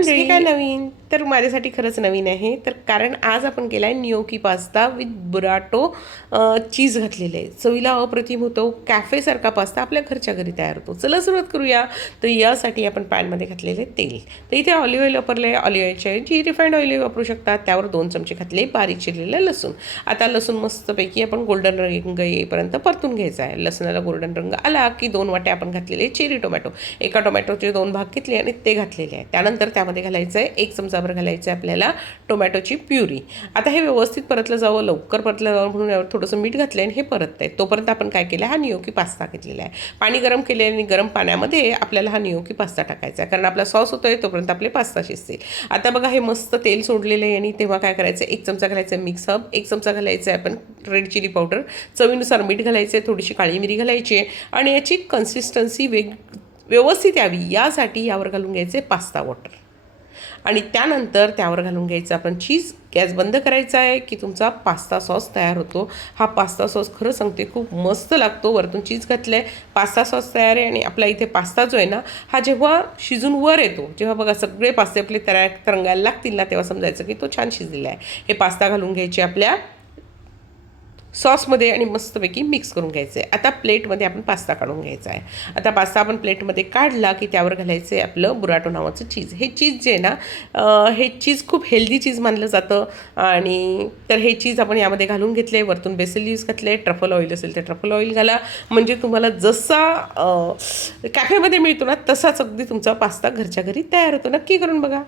मंडळी, काय नवीन तर माझ्यासाठी खरंच नवीन आहे. तर कारण आज आपण केला आहे न्योकी पास्ता विथ बुराटो चीज घातलेलं आहे. चवीला अप्रतिम होतो. कॅफेसारखा पास्ता आपल्या घरच्या घरी तयार होतो. चला सुरुवात करूया. तर यासाठी आपण पॅनमध्ये घातलेले तेल. तर इथे ऑलिव्ह ऑइल वापरलं आहे. ऑलिव्ह ऑइलच्या ऐवजी रिफाईंड ऑइल वापरू शकता. त्यावर 2 चमचे घातले बारीक चिरलेलं लसूण. आता लसूण मस्तपैकी आपण गोल्डन रंग येईपर्यंत परतून घ्यायचा आहे. लसणाला गोल्डन रंग आला की 2 वाट्या आपण घातलेले चेरी टोमॅटो. एका टोमॅटोचे 2 भाग घेतले आणि ते घातलेले आहे. त्यानंतर त्यामध्ये घालायचं आहे 1 चमचाभर घालायचं आहे आपल्याला टोमॅटोची प्युरी. आता हे व्यवस्थित परतलं जावं, लवकर परतलं जावं म्हणून यावर थोडंसं मीठ घातलं आणि हे परततं आहे. तोपर्यंत आपण काय केलं, हा न्योकी पास्ता घेतलेला आहे. पाणी गरम केले आणि गरम पाण्यामध्ये आपल्याला हा न्योकी पास्ता टाकायचा आहे. कारण आपला सॉस होतोय तोपर्यंत आपले पास्ता शिजतील. आता बघा हे मस्त तेल सोडलेलं आहे आणि तेव्हा काय करायचं, 1 चमचा घालायचं आहे मिक्स हब, 1 चमचा घालायचं आहे आपण रेड चिली पावडर, चवीनुसार मीठ घालायचं आहे, थोडीशी काळी मिरी घालायची आहे आणि याची कन्सिस्टन्सी व्यवस्थित यावी यासाठी यावर घालून घ्यायचे पास्ता वॉटर आणि त्यानंतर त्यावर घालून घ्यायचं आपण चीज. गॅस बंद करायचा आहे की तुमचा पास्ता सॉस तयार होतो. हा पास्ता सॉस खरं सांगते खूप मस्त लागतो. वरतून चीज घातलं आहे, पास्ता सॉस तयार आहे आणि आपला इथे पास्ता जो आहे ना हा जेव्हा शिजून वर येतो, जेव्हा बघा सगळे पास्ते आपले तरंगायला लागतील ना, तेव्हा समजायचं की तो छान शिजलेला आहे. हे पास्ता घालून घ्यायचे आपल्या सॉसमध्ये आणि मस्तपैकी मिक्स करून घ्यायचं आहे. आता प्लेटमध्ये आपण पास्ता काढून घ्यायचा आहे. आता पास्ता आपण प्लेटमध्ये काढला की त्यावर घालायचं आहे आपलं बुराटो नावाचं चीज. हे चीज जे आहे ना, हे चीज खूप हेल्दी चीज मानलं जातं आणि तर हे चीज आपण यामध्ये घालून घेतले आहे. वरतून बेसिल लीव्हज घातले, ट्रफल ऑइल असेल तर ट्रफल ऑइल घाला, म्हणजे तुम्हाला जसा कॅफेमध्ये मिळतो ना तसाच अगदी तुमचा पास्ता घरच्या घरी तयार होतो. नक्की करून बघा.